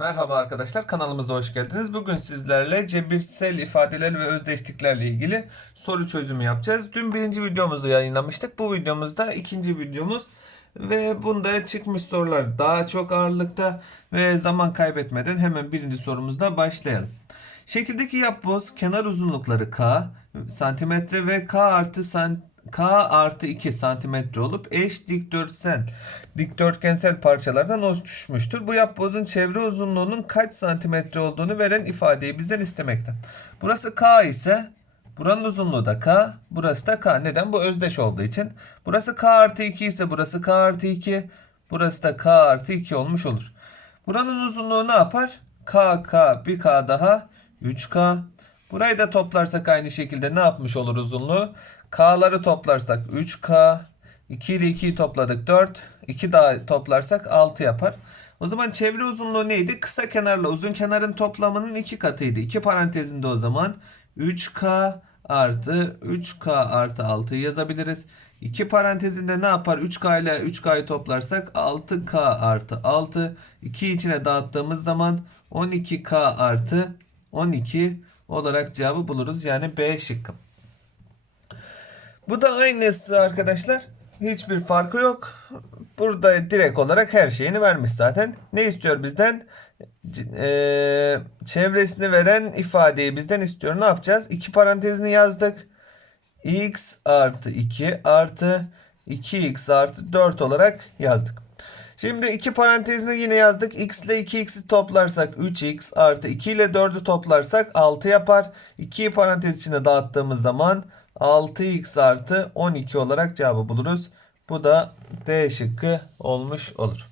Merhaba arkadaşlar kanalımıza hoş geldiniz. Bugün sizlerle cebirsel ifadeler ve özdeşliklerle ilgili soru çözümü yapacağız. Dün birinci videomuzu yayınlamıştık. Bu videomuzda ikinci videomuz ve bunda çıkmış sorular daha çok ağırlıkta ve zaman kaybetmeden hemen birinci sorumuzda başlayalım. Şekildeki yapboz kenar uzunlukları k santimetre ve k artı san, k artı 2 santimetre olup eş dikdörtgen dikdörtgensel parçalardan oluşmuştur. Bu yapbozun çevre uzunluğunun kaç santimetre olduğunu veren ifadeyi bizden istemekte. Burası k ise buranın uzunluğu da k, burası da k. Neden? Bu özdeş olduğu için. Burası k artı 2 ise burası k artı 2, burası da k artı 2 olmuş olur. Buranın uzunluğu ne yapar? k, k, bir k daha 3k. Burayı da toplarsak aynı şekilde ne yapmış olur uzunluğu? K'ları toplarsak 3K. 2 ile 2'yi topladık 4. 2 daha toplarsak 6 yapar. O zaman çevre uzunluğu neydi? Kısa kenarla uzun kenarın toplamının 2 katıydı. 2 parantezinde o zaman 3K artı 3K artı 6 yazabiliriz. 2 parantezinde ne yapar? 3K ile 3K'yı toplarsak 6K artı 6. 2 içine dağıttığımız zaman 12K artı 12 olarak cevabı buluruz. Yani B şıkkı. Bu da aynısı arkadaşlar. Hiçbir farkı yok. Burada direkt olarak her şeyini vermiş zaten. Ne istiyor bizden? Eee, çevresini veren ifadeyi bizden istiyor. Ne yapacağız? İki parantezini yazdık. x artı 2 artı 2x artı 4 olarak yazdık. Şimdi iki parantezini yine yazdık. x ile 2x'i toplarsak 3x artı 2 ile 4'ü toplarsak 6 yapar. 2'yi parantez içine dağıttığımız zaman 6x artı 12 olarak cevabı buluruz. Bu da D şıkkı olmuş olur.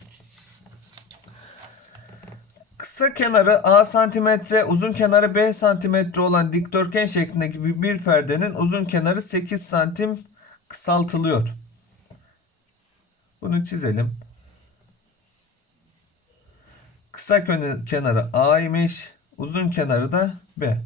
Kısa kenarı A santimetre, uzun kenarı B santimetre olan dikdörtgen şeklindeki bir perdenin uzun kenarı 8 santim kısaltılıyor. Bunu çizelim. Kısa kenarı A imiş, uzun kenarı da B.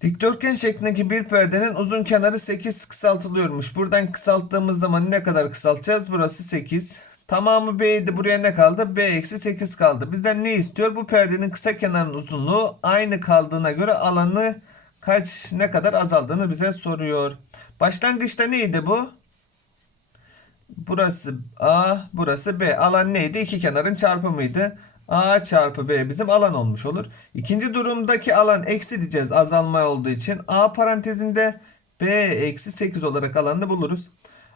Dikdörtgen şeklindeki bir perdenin uzun kenarı 8 kısaltılıyormuş. Buradan kısalttığımız zaman ne kadar kısaltacağız? Burası 8. Tamamı B'ydi. Buraya ne kaldı? B eksi 8 kaldı. Bizden ne istiyor? Bu perdenin kısa kenarının uzunluğu aynı kaldığına göre alanı kaç ne kadar azaldığını bize soruyor. Başlangıçta neydi bu? Burası A, burası B. Alan neydi? İki kenarın çarpımıydı. A çarpı B bizim alan olmuş olur. İkinci durumdaki alan eksi diyeceğiz azalma olduğu için. A parantezinde B eksi 8 olarak alanını buluruz.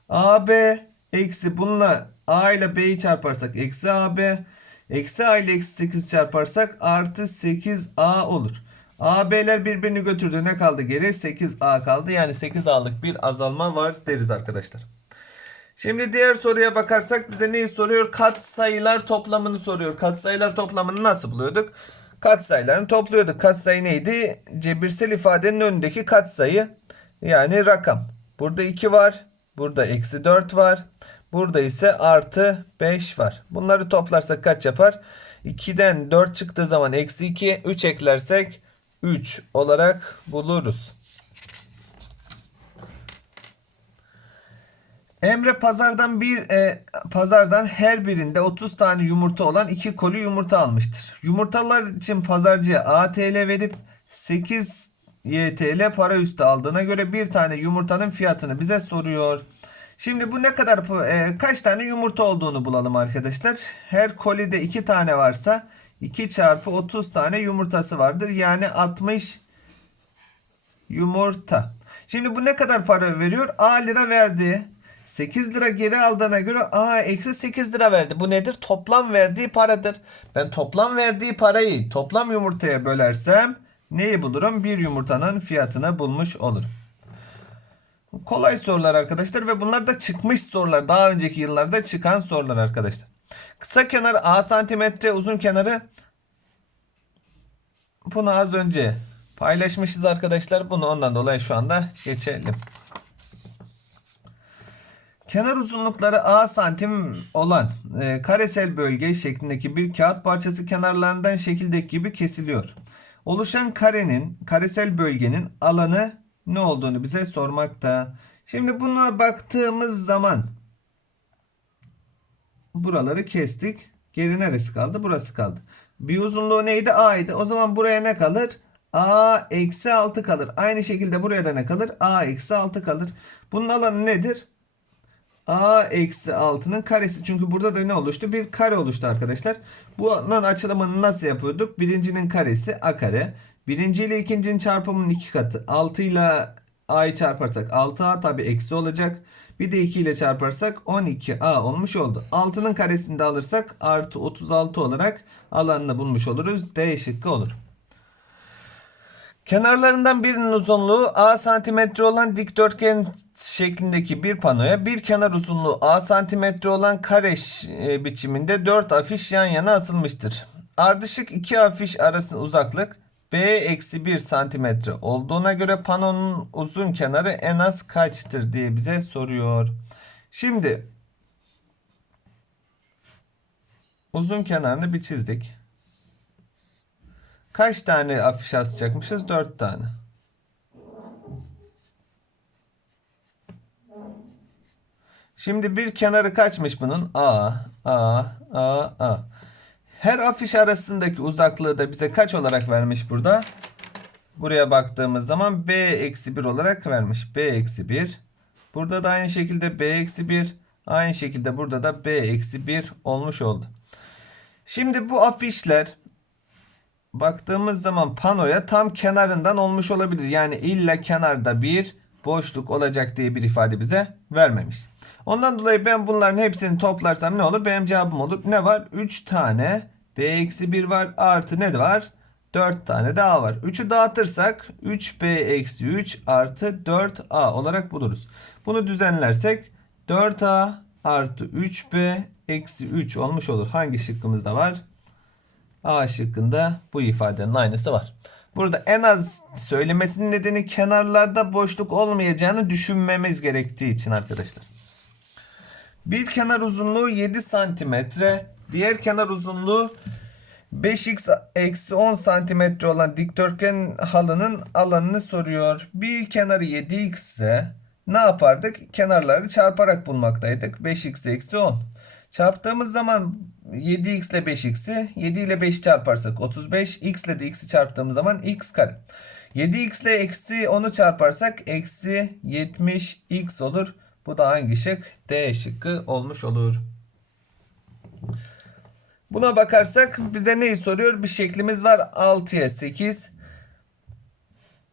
AB eksi bununla A ile B'yi çarparsak eksi AB. Eksi A ile eksi 8 çarparsak artı 8A olur. AB'ler birbirini götürdü. Ne kaldı geri? 8A kaldı. Yani 8A'lık bir azalma var deriz arkadaşlar. Şimdi diğer soruya bakarsak bize neyi soruyor? Katsayılar toplamını soruyor. Katsayılar toplamını nasıl buluyorduk? Katsayılarını topluyorduk. Katsayı neydi? Cebirsel ifadenin önündeki katsayı yani rakam. Burada 2 var. Burada eksi 4 var. Burada ise artı 5 var. Bunları toplarsak kaç yapar? 2'den 4 çıktığı zaman eksi 2. 3 eklersek 3 olarak buluruz. Emre pazardan bir e, pazardan her birinde 30 tane yumurta olan iki koli yumurta almıştır. Yumurtalar için pazarcıya ATL verip 8 YTL para üstü aldığına göre bir tane yumurtanın fiyatını bize soruyor. Şimdi bu ne kadar e, kaç tane yumurta olduğunu bulalım arkadaşlar. Her kolide 2 tane varsa 2 çarpı 30 tane yumurtası vardır. Yani 60 yumurta. Şimdi bu ne kadar para veriyor? A lira verdi. 8 lira geri aldığına göre a eksi 8 lira verdi. Bu nedir? Toplam verdiği paradır. Ben toplam verdiği parayı toplam yumurtaya bölersem neyi bulurum? Bir yumurtanın fiyatını bulmuş olurum. Kolay sorular arkadaşlar ve bunlar da çıkmış sorular. Daha önceki yıllarda çıkan sorular arkadaşlar. Kısa kenar a santimetre, uzun kenarı bunu az önce paylaşmışız arkadaşlar. Bunu ondan dolayı şu anda geçelim. Kenar uzunlukları A santim olan e, karesel bölge şeklindeki bir kağıt parçası kenarlarından şekildeki gibi kesiliyor. Oluşan karenin, karesel bölgenin alanı ne olduğunu bize sormakta. Şimdi buna baktığımız zaman buraları kestik. Geri neresi kaldı? Burası kaldı. Bir uzunluğu neydi? A'ydı. O zaman buraya ne kalır? A eksi 6 kalır. Aynı şekilde buraya da ne kalır? A eksi 6 kalır. Bunun alanı nedir? A eksi 6'nın karesi. Çünkü burada da ne oluştu? Bir kare oluştu arkadaşlar. Bunun açılımını nasıl yapıyorduk? Birincinin karesi A kare. Birinci ile ikincinin çarpımının iki katı. 6 ile A'yı çarparsak 6A tabi eksi olacak. Bir de 2 ile çarparsak 12A olmuş oldu. 6'nın karesini de alırsak artı 36 olarak alanını bulmuş oluruz. D şıkkı olur. Kenarlarından birinin uzunluğu A santimetre olan dikdörtgen şeklindeki bir panoya bir kenar uzunluğu A santimetre olan kare e, biçiminde 4 afiş yan yana asılmıştır. Ardışık iki afiş arasında uzaklık B eksi 1 santimetre olduğuna göre panonun uzun kenarı en az kaçtır diye bize soruyor. Şimdi uzun kenarını bir çizdik. Kaç tane afiş asacakmışız? 4 tane. Şimdi bir kenarı kaçmış bunun? A, A, A, A. Her afiş arasındaki uzaklığı da bize kaç olarak vermiş burada? Buraya baktığımız zaman B eksi 1 olarak vermiş. B eksi 1. Burada da aynı şekilde B eksi 1. Aynı şekilde burada da B eksi 1 olmuş oldu. Şimdi bu afişler baktığımız zaman panoya tam kenarından olmuş olabilir. Yani illa kenarda bir boşluk olacak diye bir ifade bize vermemiş. Ondan dolayı ben bunların hepsini toplarsam ne olur? Benim cevabım olur. Ne var? 3 tane B eksi 1 var. Artı ne var? 4 tane daha var. 3'ü dağıtırsak 3B eksi 3 artı 4A olarak buluruz. Bunu düzenlersek 4A artı 3B eksi 3 olmuş olur. Hangi şıkkımızda var? A şıkkında bu ifadenin aynısı var. Burada en az söylemesinin nedeni kenarlarda boşluk olmayacağını düşünmemiz gerektiği için arkadaşlar. Bir kenar uzunluğu 7 santimetre. Diğer kenar uzunluğu 5x eksi 10 santimetre olan dikdörtgen halının alanını soruyor. Bir kenarı 7x ise ne yapardık? Kenarları çarparak bulmaktaydık. 5x eksi 10. Çarptığımız zaman 7x ile 5x'i 7 ile 5 çarparsak 35. x ile de x'i çarptığımız zaman x kare. 7x ile eksi 10'u çarparsak eksi 70x olur. Bu da hangi şık? D şıkkı olmuş olur. Buna bakarsak bize neyi soruyor? Bir şeklimiz var. 6'ya 8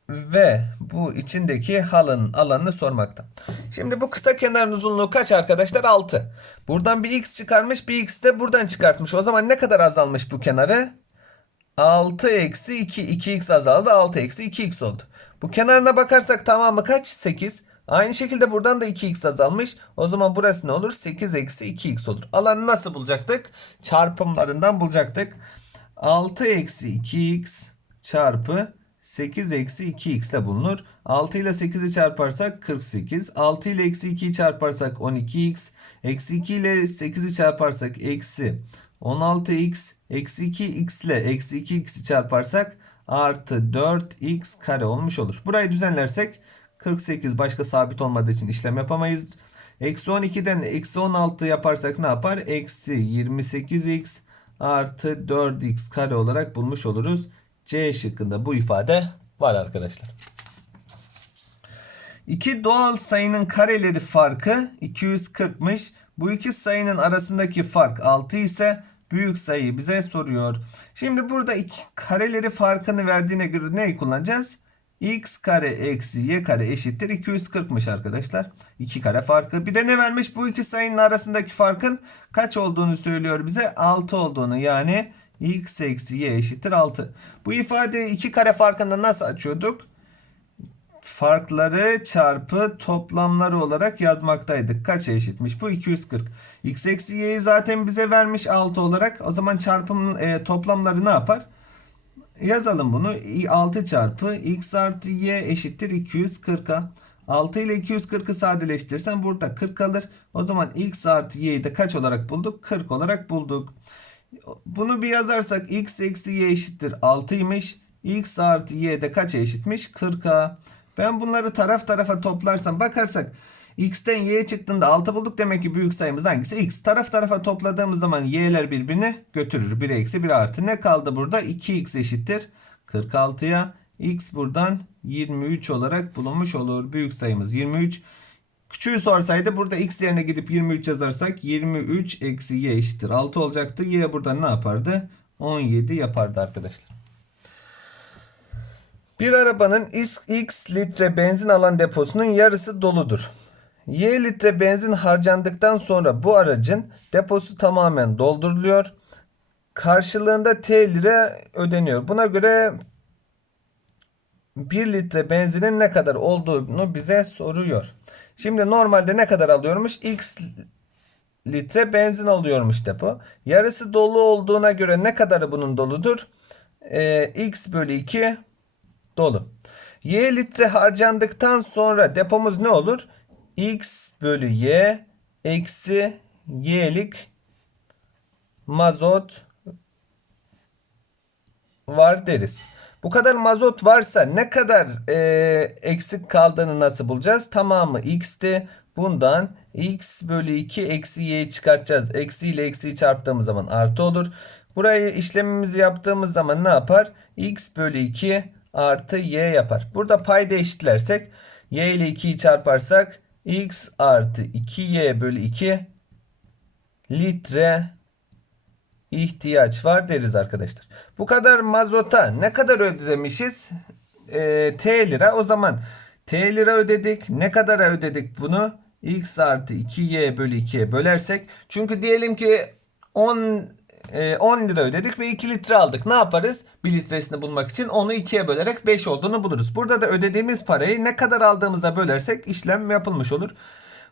ve bu içindeki halının alanını sormakta. Şimdi bu kısa kenarın uzunluğu kaç arkadaşlar? 6. Buradan bir x çıkarmış bir x de buradan çıkartmış. O zaman ne kadar azalmış bu kenarı? 6 eksi 2. 2x azaldı. 6 eksi 2x oldu. Bu kenarına bakarsak tamamı kaç? 8. Aynı şekilde buradan da 2x azalmış. O zaman burası ne olur? 8 eksi 2x olur. Alanı nasıl bulacaktık? Çarpımlarından bulacaktık. 6 eksi 2x çarpı 8 eksi 2x ile bulunur. 6 ile 8'i çarparsak 48. 6 ile eksi 2'yi çarparsak 12x. Eksi 2 ile 8'i çarparsak eksi 16x. Eksi 2x ile eksi 2x'i çarparsak artı 4x kare olmuş olur. Burayı düzenlersek 48 başka sabit olmadığı için işlem yapamayız. Eksi 12'den eksi 16 yaparsak ne yapar? Eksi 28x artı 4x kare olarak bulmuş oluruz. C şıkkında bu ifade var arkadaşlar. İki doğal sayının kareleri farkı 240'mış. Bu iki sayının arasındaki fark 6 ise büyük sayıyı bize soruyor. Şimdi burada iki kareleri farkını verdiğine göre neyi kullanacağız? X kare eksi y kare eşittir 240'mış arkadaşlar. 2 kare farkı. Bir de ne vermiş? Bu iki sayının arasındaki farkın kaç olduğunu söylüyor bize. 6 olduğunu yani x eksi y eşittir 6. Bu ifadeyi 2 kare farkında nasıl açıyorduk? Farkları çarpı toplamları olarak yazmaktaydık. Kaça eşitmiş? Bu 240. x eksi y'yi zaten bize vermiş 6 olarak. O zaman çarpım e, toplamları ne yapar? Yazalım bunu. 6 çarpı x artı y eşittir 240'a. 6 ile 240'ı sadeleştirirsen burada 40 kalır. O zaman x artı y'yi de kaç olarak bulduk? 40 olarak bulduk. Bunu bir yazarsak x eksi y eşittir 6'ymış. x artı y de kaça eşitmiş? 40'a. Ben bunları taraf tarafa toplarsam bakarsak X'ten y'ye çıktığında 6 bulduk. Demek ki büyük sayımız hangisi? X. Taraf tarafa topladığımız zaman y'ler birbirini götürür. 1 eksi 1 artı. Ne kaldı burada? 2x eşittir 46'ya. X buradan 23 olarak bulunmuş olur. Büyük sayımız 23. Küçüğü sorsaydı burada x yerine gidip 23 yazarsak 23 eksi y eşittir 6 olacaktı. Y buradan ne yapardı? 17 yapardı arkadaşlar. Bir arabanın x litre benzin alan deposunun yarısı doludur. Y litre benzin harcandıktan sonra bu aracın deposu tamamen dolduruluyor. Karşılığında T lira ödeniyor. Buna göre 1 litre benzinin ne kadar olduğunu bize soruyor. Şimdi normalde ne kadar alıyormuş? X litre benzin alıyormuş depo. Yarısı dolu olduğuna göre ne kadarı bunun doludur? Ee, X bölü 2 dolu. Y litre harcandıktan sonra depomuz ne olur? X bölü Y eksi Y'lik mazot var deriz. Bu kadar mazot varsa ne kadar e, eksik kaldığını nasıl bulacağız? Tamamı x'ti. Bundan x bölü 2 eksi y'yi çıkartacağız. Eksi ile eksiyi çarptığımız zaman artı olur. Burayı işlemimizi yaptığımız zaman ne yapar? x bölü 2 artı y yapar. Burada payda eşitlersek y ile 2'yi çarparsak x artı 2y bölü 2 litre ihtiyaç var deriz arkadaşlar. Bu kadar mazota ne kadar ödemişiz? E, T lira. O zaman T lira ödedik. Ne kadara ödedik bunu? X artı 2Y bölü 2'ye bölersek. Çünkü diyelim ki 10 e, 10 lira ödedik ve 2 litre aldık. Ne yaparız? 1 litresini bulmak için onu 2'ye bölerek 5 olduğunu buluruz. Burada da ödediğimiz parayı ne kadar aldığımıza bölersek işlem yapılmış olur.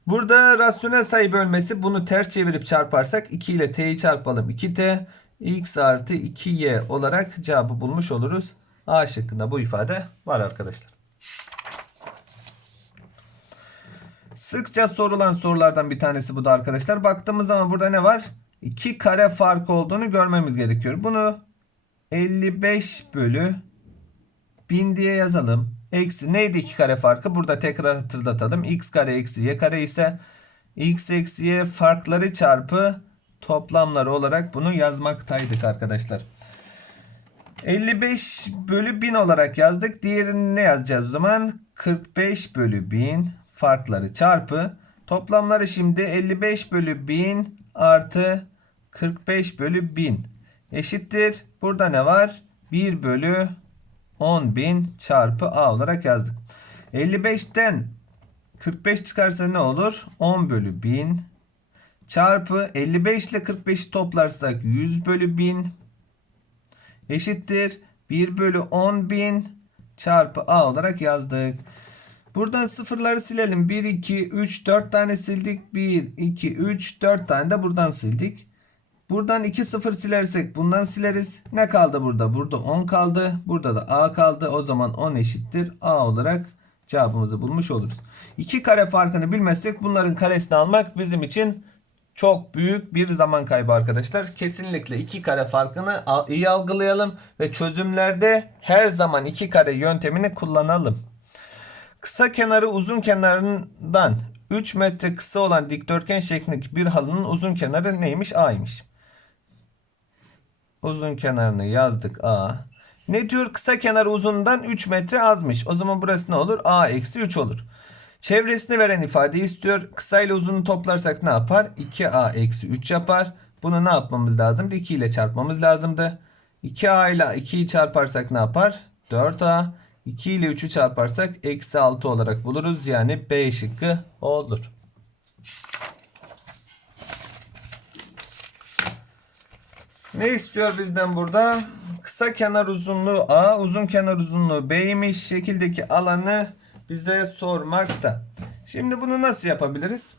Burada rasyonel sayı bölmesi bunu ters çevirip çarparsak 2 ile t'yi çarpalım. 2t x artı 2y olarak cevabı bulmuş oluruz. A şıkkında bu ifade var arkadaşlar. Sıkça sorulan sorulardan bir tanesi bu da arkadaşlar. Baktığımız zaman burada ne var? 2 kare fark olduğunu görmemiz gerekiyor. Bunu 55 bölü 1000 diye yazalım. Eksi neydi 2 kare farkı? Burada tekrar hatırlatalım. x kare eksi y kare ise x eksi y farkları çarpı toplamları olarak bunu yazmaktaydık arkadaşlar. 55 bölü 1000 olarak yazdık. Diğerini ne yazacağız o zaman? 45 bölü 1000 farkları çarpı. Toplamları şimdi 55 bölü 1000 artı 45 bölü 1000 eşittir. Burada ne var? 1 bölü 10.000 çarpı A olarak yazdık. 55'ten 45 çıkarsa ne olur? 10 bölü 1000 çarpı 55 ile 45'i toplarsak 100 bölü 1000 eşittir. 1 bölü 10.000 çarpı A olarak yazdık. Buradan sıfırları silelim. 1, 2, 3, 4 tane sildik. 1, 2, 3, 4 tane de buradan sildik. Buradan 2 0 silersek bundan sileriz. Ne kaldı burada? Burada 10 kaldı. Burada da A kaldı. O zaman 10 eşittir. A olarak cevabımızı bulmuş oluruz. 2 kare farkını bilmezsek bunların karesini almak bizim için çok büyük bir zaman kaybı arkadaşlar. Kesinlikle 2 kare farkını iyi algılayalım ve çözümlerde her zaman 2 kare yöntemini kullanalım. Kısa kenarı uzun kenarından 3 metre kısa olan dikdörtgen şeklindeki bir halının uzun kenarı neymiş? A'ymış. Uzun kenarını yazdık A. Ne diyor? Kısa kenar uzundan 3 metre azmış. O zaman burası ne olur? A eksi 3 olur. Çevresini veren ifadeyi istiyor. Kısa ile uzunu toplarsak ne yapar? 2A eksi 3 yapar. Bunu ne yapmamız lazımdı? 2 ile çarpmamız lazımdı. 2A ile 2'yi çarparsak ne yapar? 4A. 2 ile 3'ü çarparsak eksi 6 olarak buluruz. Yani B şıkkı olur. Ne istiyor bizden burada? Kısa kenar uzunluğu A, uzun kenar uzunluğu B'ymiş. Şekildeki alanı bize sormakta. Şimdi bunu nasıl yapabiliriz?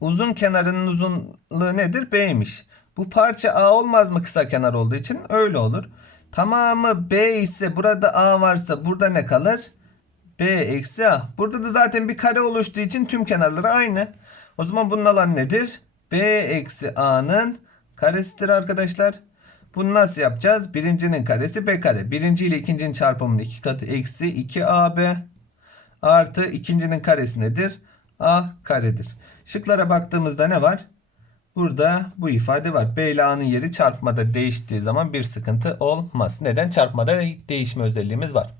Uzun kenarının uzunluğu nedir? B'ymiş. Bu parça A olmaz mı kısa kenar olduğu için? Öyle olur. Tamamı B ise burada A varsa burada ne kalır? B eksi A. Burada da zaten bir kare oluştuğu için tüm kenarları aynı. O zaman bunun alanı nedir? B eksi A'nın karesidir arkadaşlar. Bunu nasıl yapacağız? Birincinin karesi B kare. Birinci ile ikincinin çarpımının iki katı eksi 2AB artı ikincinin karesi nedir? A karedir. Şıklara baktığımızda ne var? Burada bu ifade var. B ile A'nın yeri çarpmada değiştiği zaman bir sıkıntı olmaz. Neden? Çarpmada değişme özelliğimiz var.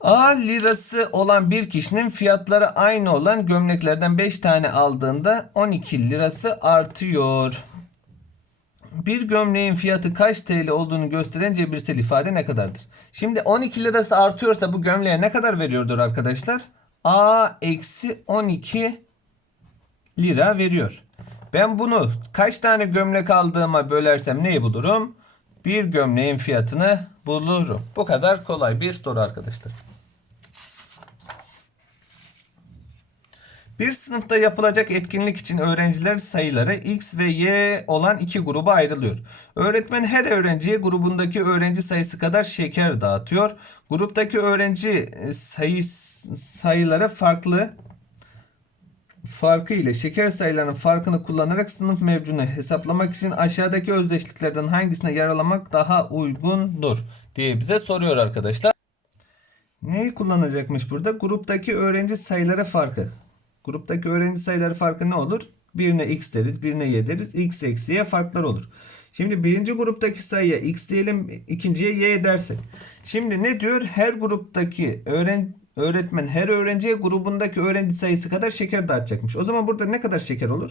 A lirası olan bir kişinin fiyatları aynı olan gömleklerden 5 tane aldığında 12 lirası artıyor. Bir gömleğin fiyatı kaç TL olduğunu gösteren cebirsel ifade ne kadardır? Şimdi 12 lirası artıyorsa bu gömleğe ne kadar veriyordur arkadaşlar? A eksi 12 lira veriyor. Ben bunu kaç tane gömlek aldığıma bölersem neyi bulurum? Bir gömleğin fiyatını bulurum. Bu kadar kolay bir soru arkadaşlar. Bir sınıfta yapılacak etkinlik için öğrenciler sayıları X ve Y olan iki gruba ayrılıyor. Öğretmen her öğrenciye grubundaki öğrenci sayısı kadar şeker dağıtıyor. Gruptaki öğrenci sayı sayıları farklı farkı ile şeker sayılarının farkını kullanarak sınıf mevcudunu hesaplamak için aşağıdaki özdeşliklerden hangisine yaralamak daha uygundur diye bize soruyor arkadaşlar. Neyi kullanacakmış burada? Gruptaki öğrenci sayıları farkı. Gruptaki öğrenci sayıları farkı ne olur? Birine x deriz, birine y deriz. x eksi y farklar olur. Şimdi birinci gruptaki sayıya x diyelim, ikinciye y dersek. Şimdi ne diyor? Her gruptaki öğren öğretmen her öğrenciye grubundaki öğrenci sayısı kadar şeker dağıtacakmış. O zaman burada ne kadar şeker olur?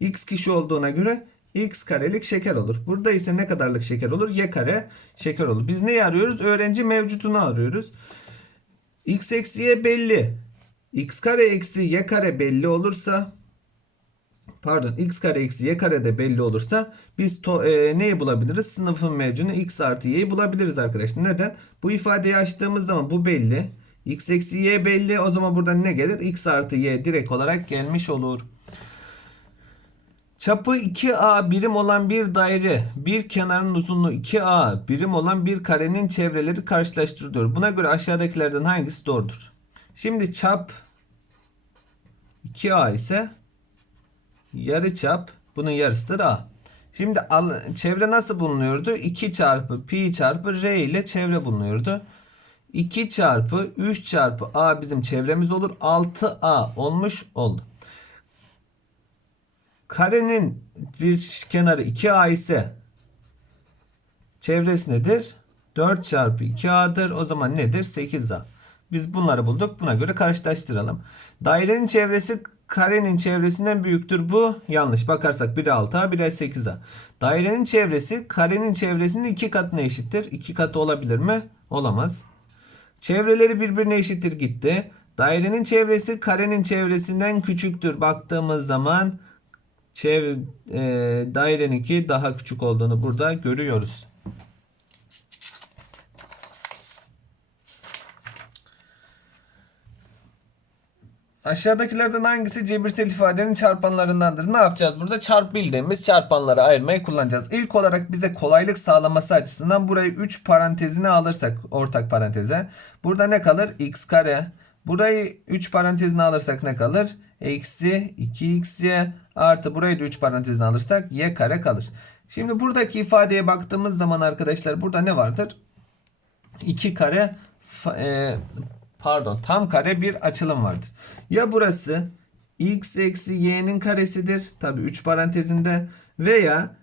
x kişi olduğuna göre x karelik şeker olur. Burada ise ne kadarlık şeker olur? y kare şeker olur. Biz neyi arıyoruz? Öğrenci mevcutunu arıyoruz. x eksi y belli. x kare eksi y kare belli olursa pardon x kare eksi y kare de belli olursa biz to, e, neyi bulabiliriz? Sınıfın mevcudunu x artı y'yi bulabiliriz arkadaşlar. Neden? Bu ifadeyi açtığımız zaman bu belli. X eksi y belli. O zaman buradan ne gelir? x artı y direkt olarak gelmiş olur. Çapı 2A birim olan bir daire, bir kenarın uzunluğu 2A birim olan bir karenin çevreleri karşılaştırılıyor. Buna göre aşağıdakilerden hangisi doğrudur? Şimdi çap 2A ise yarı çap bunun yarısıdır A. Şimdi çevre nasıl bulunuyordu? 2 çarpı pi çarpı r ile çevre bulunuyordu. 2 çarpı 3 çarpı a bizim çevremiz olur. 6a olmuş oldu. Karenin bir kenarı 2a ise çevresi nedir? 4 çarpı 2a'dır. O zaman nedir? 8a. Biz bunları bulduk. Buna göre karşılaştıralım. Dairenin çevresi karenin çevresinden büyüktür. Bu yanlış. Bakarsak biri 6A biri 8A. Dairenin çevresi karenin çevresinin 2 katına eşittir. 2 katı olabilir mi? Olamaz. Çevreleri birbirine eşittir gitti. Dairenin çevresi karenin çevresinden küçüktür. Baktığımız zaman çevre, e, daireninki daha küçük olduğunu burada görüyoruz. Aşağıdakilerden hangisi cebirsel ifadenin çarpanlarındandır? Ne yapacağız? Burada çarp bildiğimiz çarpanları ayırmayı kullanacağız. İlk olarak bize kolaylık sağlaması açısından burayı 3 parantezine alırsak ortak paranteze. Burada ne kalır? x kare. Burayı 3 parantezine alırsak ne kalır? Eksi 2xy artı burayı da 3 parantezine alırsak y kare kalır. Şimdi buradaki ifadeye baktığımız zaman arkadaşlar burada ne vardır? 2 kare e, pardon tam kare bir açılım vardır. Ya burası x eksi y'nin karesidir. Tabi 3 parantezinde veya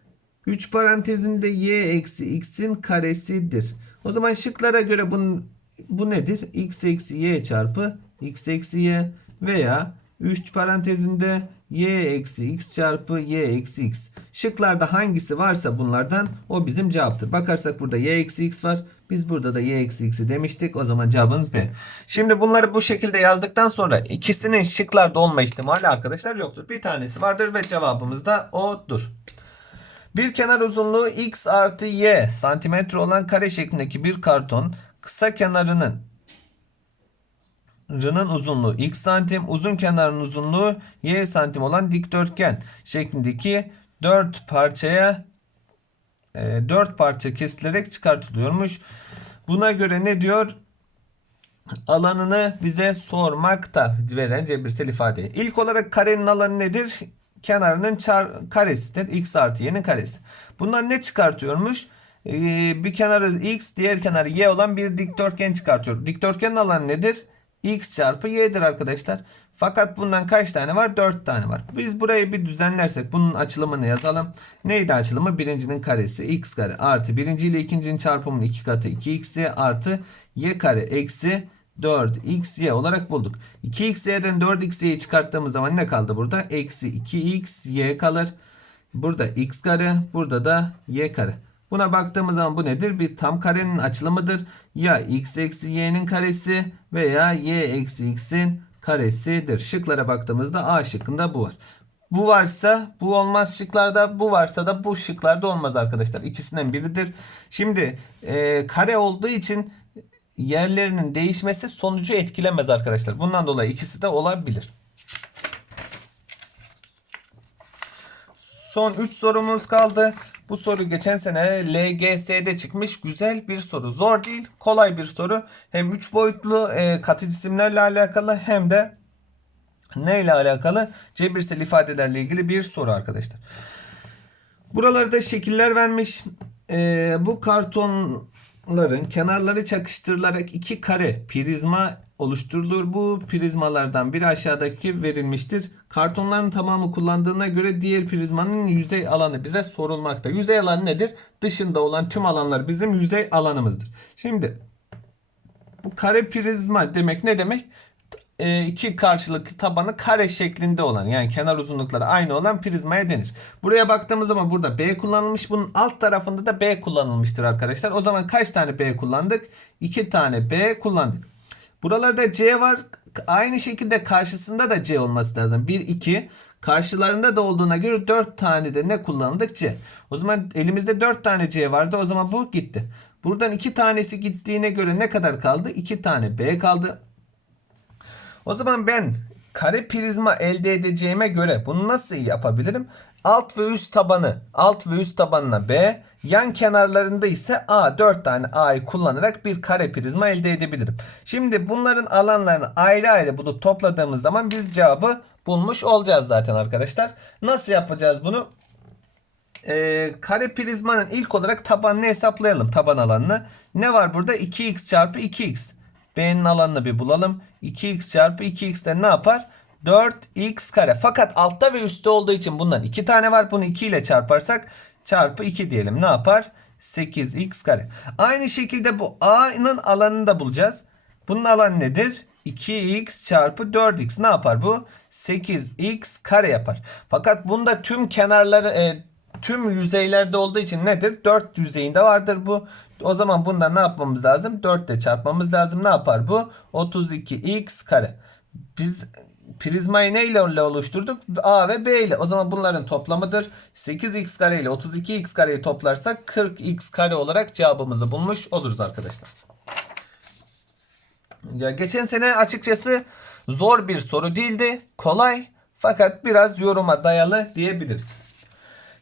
3 parantezinde y eksi x'in karesidir. O zaman şıklara göre bunun, bu nedir? x eksi y çarpı x eksi y veya 3 parantezinde y eksi x çarpı y eksi x. Şıklarda hangisi varsa bunlardan o bizim cevaptır. Bakarsak burada y eksi x var. Biz burada da y eksi x'i demiştik. O zaman cevabımız B. Şimdi bunları bu şekilde yazdıktan sonra ikisinin şıklarda olma ihtimali arkadaşlar yoktur. Bir tanesi vardır ve cevabımız da odur. Bir kenar uzunluğu x artı y santimetre olan kare şeklindeki bir karton kısa kenarının rının uzunluğu x santim, uzun kenarın uzunluğu y santim olan dikdörtgen şeklindeki 4 parçaya 4 e, parça kesilerek çıkartılıyormuş. Buna göre ne diyor? Alanını bize sormakta veren cebirsel ifade. İlk olarak karenin alanı nedir? Kenarının çar karesidir. x artı y'nin karesi. Bundan ne çıkartıyormuş? Ee, bir kenarı x, diğer kenarı y olan bir dikdörtgen çıkartıyor. Dikdörtgenin alanı nedir? X çarpı y'dir arkadaşlar. Fakat bundan kaç tane var? 4 tane var. Biz burayı bir düzenlersek bunun açılımını yazalım. Neydi açılımı? Birincinin karesi x kare artı birinci ile ikincinin çarpımının 2 katı 2xy artı y kare eksi 4xy olarak bulduk. 2xy'den 4xy'yi çıkarttığımız zaman ne kaldı burada? Eksi 2xy kalır. Burada x kare, burada da y kare. Buna baktığımız zaman bu nedir? Bir tam karenin açılımıdır. Ya x eksi y'nin karesi veya y eksi x'in karesidir. Şıklara baktığımızda A şıkkında bu var. Bu varsa bu olmaz şıklarda bu varsa da bu şıklarda olmaz arkadaşlar. İkisinden biridir. Şimdi e, kare olduğu için yerlerinin değişmesi sonucu etkilemez arkadaşlar. Bundan dolayı ikisi de olabilir. Son 3 sorumuz kaldı. Bu soru geçen sene LGS'de çıkmış güzel bir soru. Zor değil, kolay bir soru. Hem 3 boyutlu e, katı cisimlerle alakalı hem de neyle alakalı? Cebirsel ifadelerle ilgili bir soru arkadaşlar. Buralarda şekiller vermiş. E, bu kartonların kenarları çakıştırılarak iki kare prizma oluşturulur. Bu prizmalardan biri aşağıdaki verilmiştir. Kartonların tamamı kullandığına göre diğer prizmanın yüzey alanı bize sorulmakta. Yüzey alanı nedir? Dışında olan tüm alanlar bizim yüzey alanımızdır. Şimdi bu kare prizma demek ne demek? E, iki karşılıklı tabanı kare şeklinde olan yani kenar uzunlukları aynı olan prizmaya denir. Buraya baktığımız zaman burada B kullanılmış. Bunun alt tarafında da B kullanılmıştır arkadaşlar. O zaman kaç tane B kullandık? 2 tane B kullandık. Buralarda C var. Aynı şekilde karşısında da C olması lazım. 1, 2. Karşılarında da olduğuna göre 4 tane de ne kullanıldık? C. O zaman elimizde 4 tane C vardı. O zaman bu gitti. Buradan 2 tanesi gittiğine göre ne kadar kaldı? 2 tane B kaldı. O zaman ben kare prizma elde edeceğime göre bunu nasıl yapabilirim? Alt ve üst tabanı alt ve üst tabanına B, yan kenarlarında ise A 4 tane A'yı kullanarak bir kare prizma elde edebilirim. Şimdi bunların alanlarını ayrı ayrı bulup topladığımız zaman biz cevabı bulmuş olacağız zaten arkadaşlar. Nasıl yapacağız bunu? Ee, kare prizmanın ilk olarak tabanını hesaplayalım taban alanını. Ne var burada? 2x çarpı 2x. B'nin alanını bir bulalım. 2x çarpı 2x de ne yapar? 4x kare. Fakat altta ve üstte olduğu için bundan 2 tane var. Bunu 2 ile çarparsak çarpı 2 diyelim. Ne yapar? 8x kare. Aynı şekilde bu A'nın alanını da bulacağız. Bunun alanı nedir? 2x çarpı 4x ne yapar bu? 8x kare yapar. Fakat bunda tüm kenarları e, tüm yüzeylerde olduğu için nedir? 4 yüzeyinde vardır bu. O zaman bunda ne yapmamız lazım? 4 ile çarpmamız lazım. Ne yapar bu? 32x kare. Biz prizmayı ne ile oluşturduk? A ve B ile. O zaman bunların toplamıdır. 8x kare ile 32x kareyi toplarsak 40x kare olarak cevabımızı bulmuş oluruz arkadaşlar. Ya geçen sene açıkçası zor bir soru değildi. Kolay fakat biraz yoruma dayalı diyebiliriz.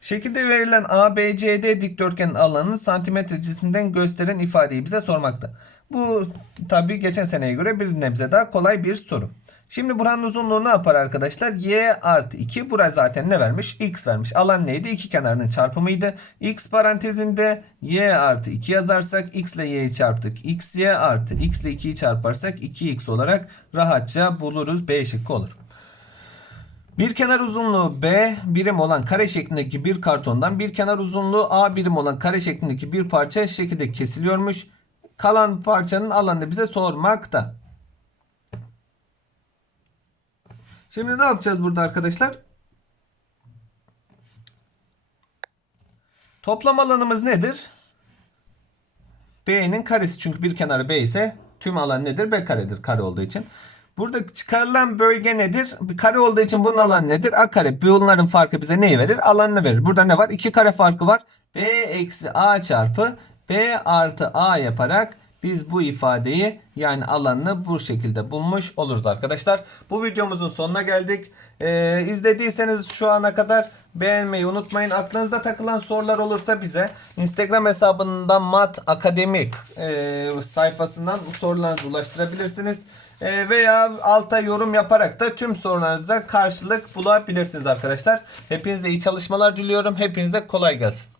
Şekilde verilen ABCD dikdörtgenin alanını santimetre cinsinden gösteren ifadeyi bize sormakta. Bu tabi geçen seneye göre bir nebze daha kolay bir soru. Şimdi buranın uzunluğu ne yapar arkadaşlar? Y artı 2. Buraya zaten ne vermiş? X vermiş. Alan neydi? İki kenarının çarpımıydı. X parantezinde Y artı 2 yazarsak X ile Y'yi çarptık. X Y artı X ile 2'yi çarparsak 2X olarak rahatça buluruz. B şıkkı olur. Bir kenar uzunluğu B birim olan kare şeklindeki bir kartondan bir kenar uzunluğu A birim olan kare şeklindeki bir parça şekilde kesiliyormuş. Kalan parçanın alanını bize sormakta. Şimdi ne yapacağız burada arkadaşlar? Toplam alanımız nedir? B'nin karesi çünkü bir kenarı B ise tüm alan nedir? B karedir kare olduğu için. Burada çıkarılan bölge nedir? Bir kare olduğu için bunun alanı nedir? A kare. Bunların farkı bize neyi verir? Alanını verir. Burada ne var? İki kare farkı var. B eksi A çarpı B artı A yaparak biz bu ifadeyi yani alanını bu şekilde bulmuş oluruz arkadaşlar. Bu videomuzun sonuna geldik. Ee, izlediyseniz şu ana kadar beğenmeyi unutmayın. Aklınızda takılan sorular olursa bize Instagram hesabından Mat Akademik e, sayfasından sorularınızı ulaştırabilirsiniz. E, veya alta yorum yaparak da tüm sorularınıza karşılık bulabilirsiniz arkadaşlar. Hepinize iyi çalışmalar diliyorum. Hepinize kolay gelsin.